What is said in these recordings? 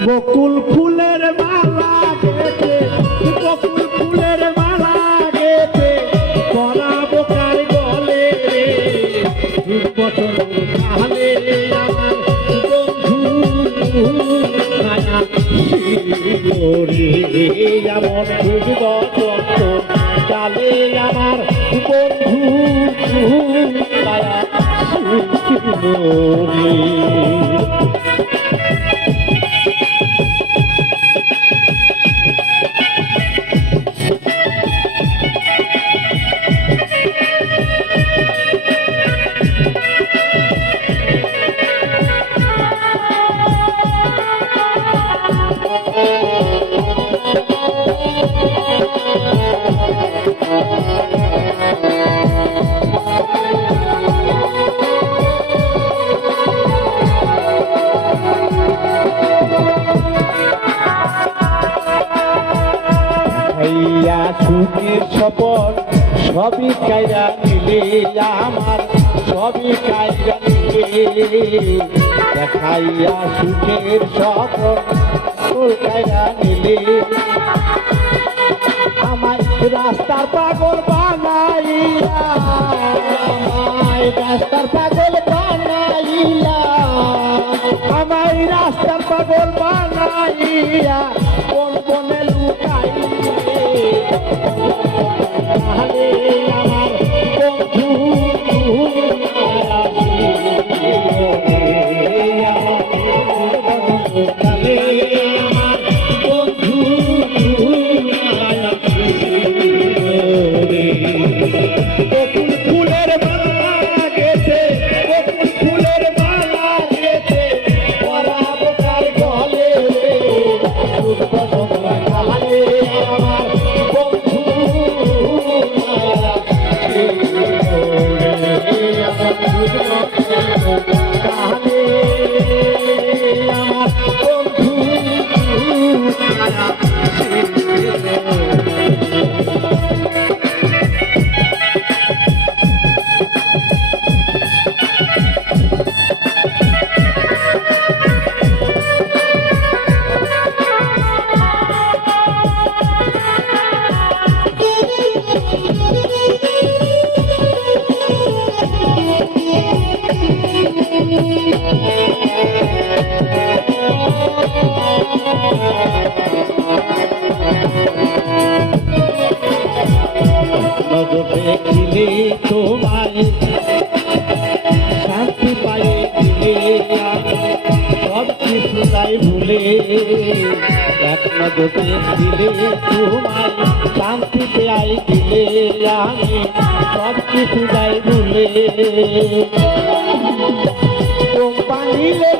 বকুল ফুলের মালা গেতে, বকুল ফুলের মালা গেতে পরাবো কার গলে রে। বছর কালে আমার বন্ধু মায়া রে, এমন বছর কালে আমার বন্ধু মায়া রে। সুখের সপন সবই কাইরা নিলে আমার, সবই কাইরা নিলে দেখাইয়া সুখের সপন কাইরা নিলে। আমার রাস্তার পাগল বানাইলা, আমায় রাস্তার পাগল বানাইলা, আমায় রাস্তার পাগল বানাইয়া কোন বনে লুকাইলে। তাহলে আমার বন্ধু তাহলে আমার বন্ধু বকুল ফুলের মালা গেছে, বকুল ফুলের মালা গেছে পরাবো কার গলে রে। তাহলে আমার বন্ধু তাহলে আমার বন্ধু দেখিলে তোমায় শান্তি পায়ে দিলে সব কিছু তাই ভুলে। এক নজরে দিলে তোমায় শান্তি পাই দিলে আমি সব কিছু তাই ভুলে। কোম্পানিলে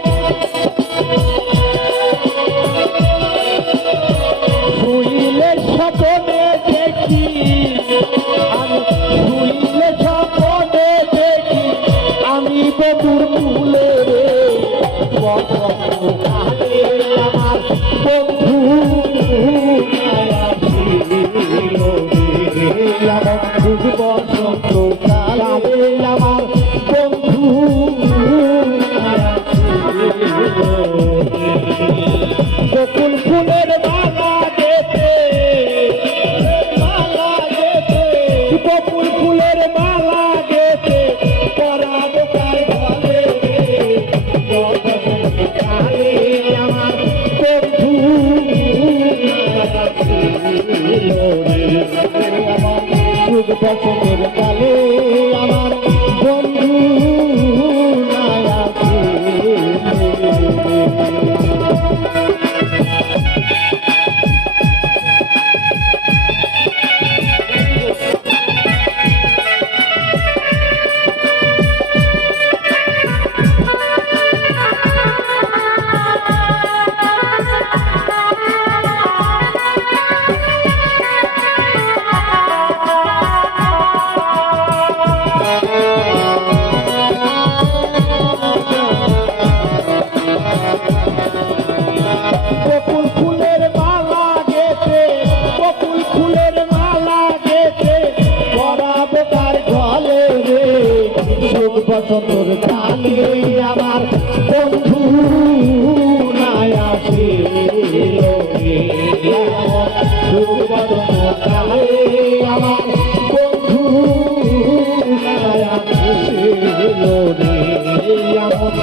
শুইলে স্বপ্নে দেখি, আমি শুইলে স্বপ্নে দেখি আমি বকুল ফুলে রে। তাহলে আমার বন্ধু আমার বসন্ত কালে আমার বন্ধু বকুল ফুলের মালা গেছে, মালা গেছে বকুল ফুলের মালা গেছে পরাবো কার গলে রে। আমার বন্ধু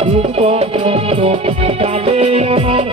রূপ বসন্ত কালে আমার